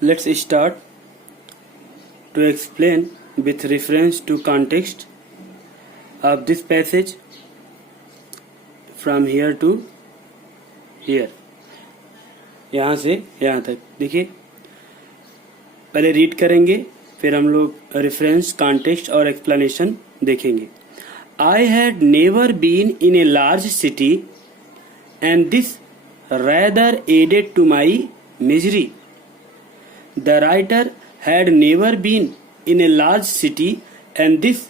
Let's start to explain with reference to context of this passage from here to here. यहाँ से यहाँ तक देखिए, पहले रीड करेंगे, फिर हम लोग रेफरेंस, कॉन्टेक्स्ट और एक्सप्लेनेशन देखेंगे. I had never been in a large city and this rather added to my misery. The writer had never been in a large city and this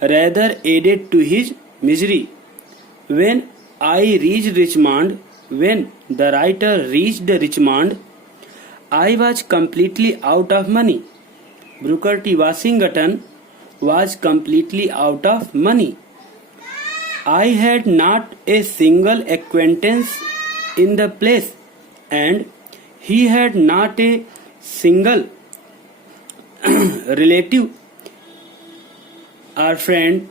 rather added to his misery. When the writer reached Richmond, I was completely out of money. Booker T. Washington was completely out of money. I had not a single acquaintance in the place, and he had not a single relative or friend,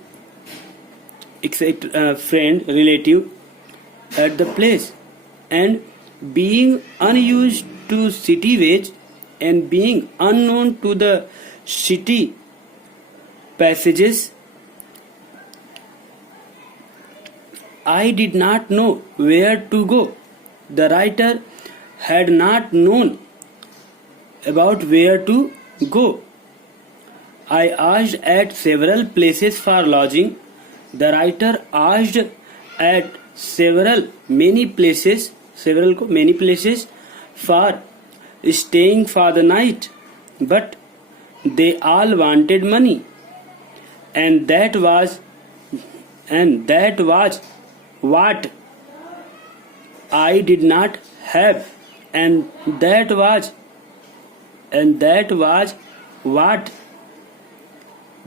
relative at the place, and being unused to city ways and being unknown to the city passages, I did not know where to go. The writer had not known about where to go. I asked at several places for lodging. The writer asked at many places for staying for the night, but they all wanted money, and that was what I did not have, and that was what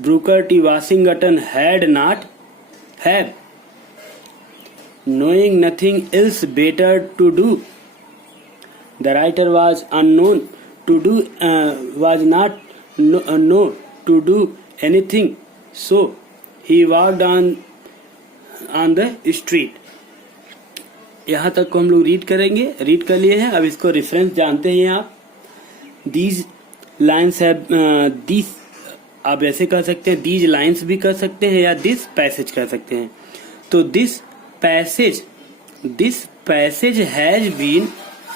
Booker T. Washington had not have. Knowing nothing else better to do, the writer was unknown to do to do anything, so he walked on the street. यहाँ तक को हम लोग read करेंगे, read कर लिए हैं. अब इसको रेफरेंस जानते हैं आप. These lines have these, आप ऐसे कह सकते हैं, these lines भी कर सकते हैं या this passage कह सकते हैं. तो this passage has been,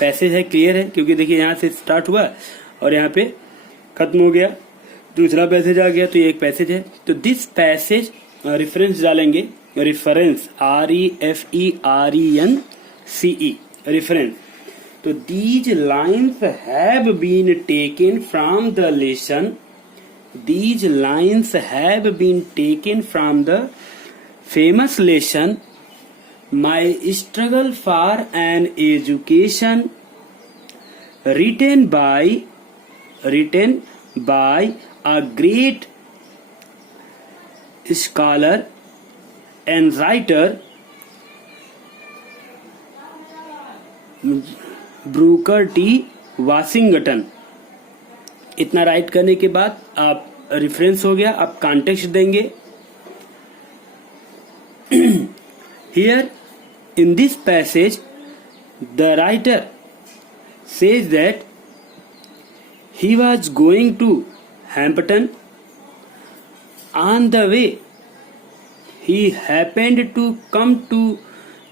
passage है, क्लियर है, क्योंकि देखिए यहाँ से स्टार्ट हुआ और यहाँ पे खत्म हो गया, दूसरा पैसेज आ गया, तो ये एक पैसेज है. तो दिस पैसेज रेफरेंस डालेंगे, रेफरेंस REFERENCE, रेफरेंस. तो these lines have been taken from the lesson, these lines have been taken from the famous lesson My Struggle for an Education, written by a great scholar and writer, Booker T. Washington. इतना right करने के बाद आप reference हो गया, आप context देंगे. Here in this passage the writer says that he was going to Hampton. On the way he happened to come to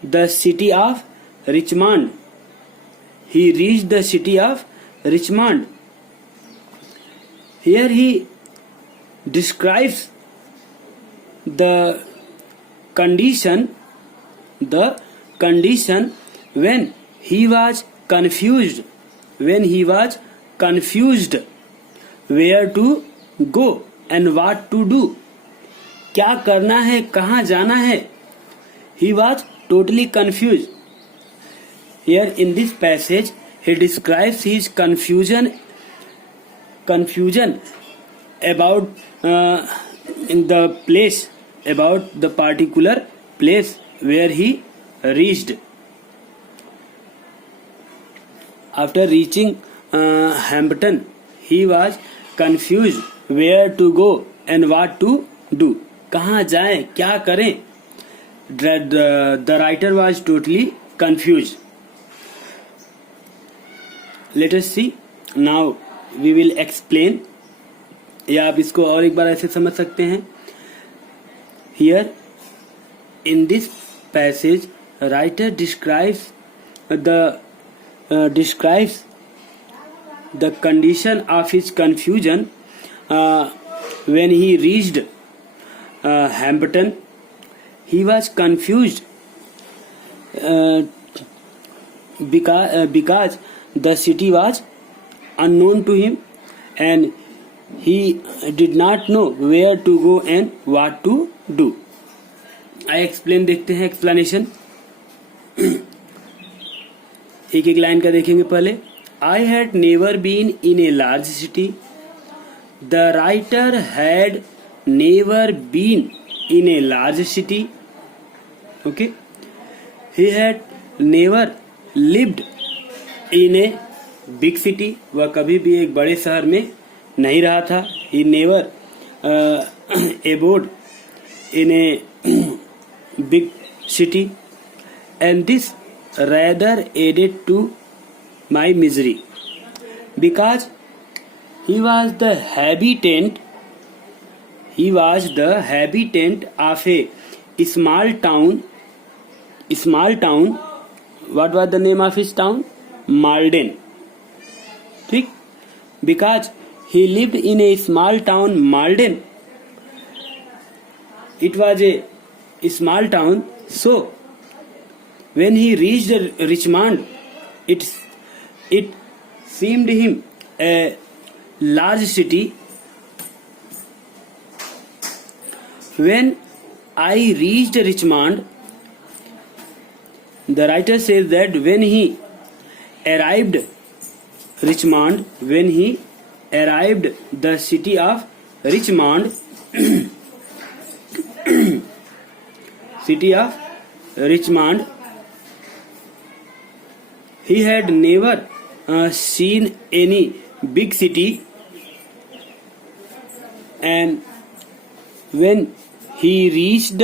the city of Richmond. He reached the city of Richmond. Here he describes the condition when he was confused where to go and what to do. क्या करना है, कहाँ जाना है. He was totally confused. Here in this passage he describes his confusion about in the place, about the particular place where he reached. After reaching Hampton, he was confused where to go and what to do. कहाँ जाएं, क्या करें. The writer was totally confused. Let us see now we will explain, या आप इसको और एक बार ऐसे समझ सकते हैं. Here in this passage writer describes the condition of his confusion when he reached Hampton. He was confused because the city was unknown to him and he did not know where to go and what to do. I explain. देखते हैं explanation. एक एक line का देखेंगे पहले. I had never been in a large city. The writer had never been in a large city. Okay. He had never lived in a big city. वह कभी भी एक बड़े शहर में नहीं रहा था. He never abode in a big city. And this rather added to my misery, because he was the habitant of a small town. What was the name of his town? Malden. ठीक. Because he lived in a small town Malden. It was a small town, so when he reached Richmond, it seemed him a large city. When I reached Richmond, the writer says that when he arrived the city of Richmond, he had never seen any big city, and when he reached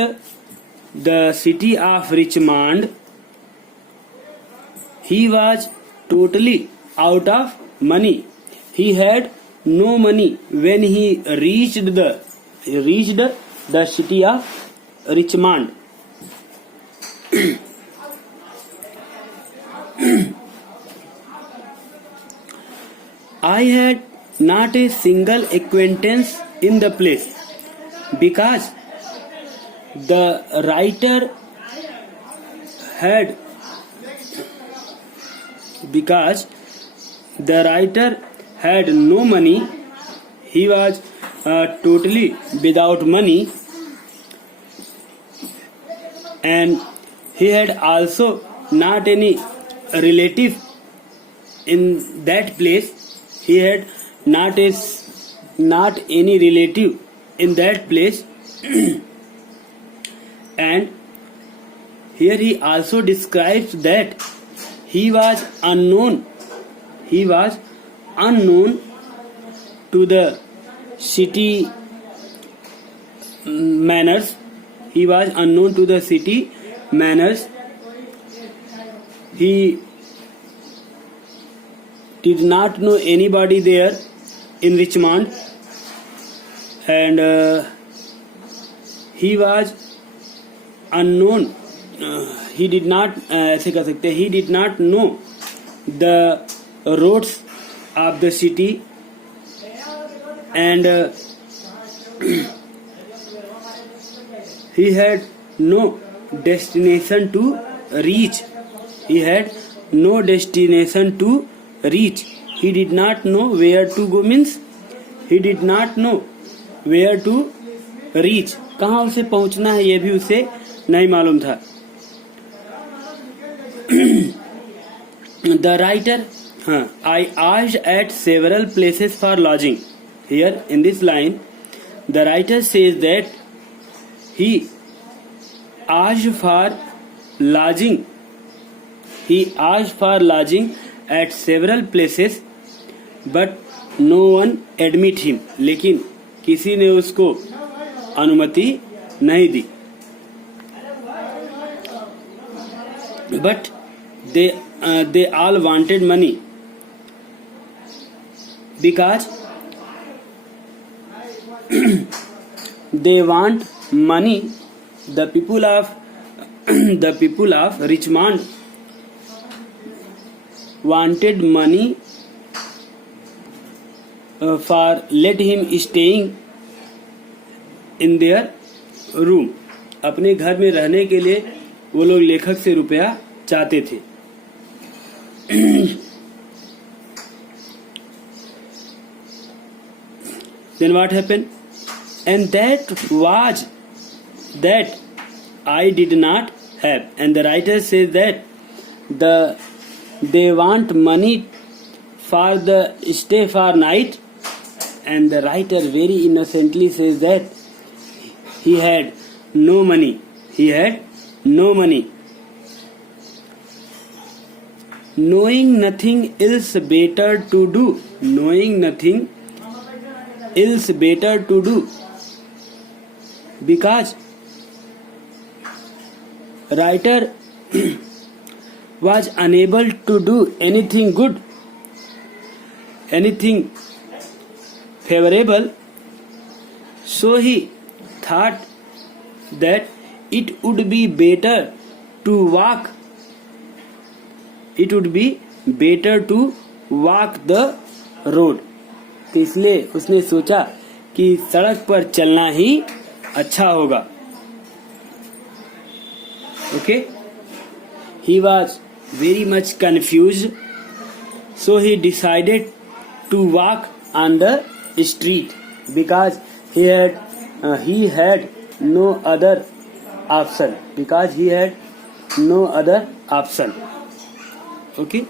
the city of Richmond, he was totally out of money. He had no money when he reached the city of Richmond. I had not a single acquaintance in the place, because the writer had no money. He was totally without money, and he had also not any relative in that place. He had not any relative in that place. And here he also describes that he was unknown to the city manners. He was unknown to the city manners. He did not know anybody there in Richmond, and he was unknown. He did not ऐसे कह सकते हैं, he did not know the roads of the city, and he had no destination to reach. He did not know where to go, means he did not know where to reach. कहाँ उसे पहुंचना है ये भी उसे नहीं मालूम था. The writer, I asked at several places for lodging. Here in this line, the writer says that he asked for lodging. He asked for lodging at several places, but no one admit him. लेकिन किसी ने उसको अनुमति नहीं दी. But they all wanted money. because they want money. The people of Richmond wanted money for let him staying in their room. अपने घर में रहने के लिए वो लोग लेखक से रुपया चाहते थे. Then what happened? And that was that I did not have. And the writer says that they want money for the stay for night. And the writer very innocently says that he had no money. He had no money. Knowing nothing else better to do. Knowing nothing else better to do. Because writer was unable to do anything good, anything favorable, so he thought that it would be better to walk. It would be better to walk the road. तो इसलिए उसने सोचा कि सड़क पर चलना ही अच्छा होगा. Okay? He was very much confused, so he decided to walk on the street because he had no other option. Okay?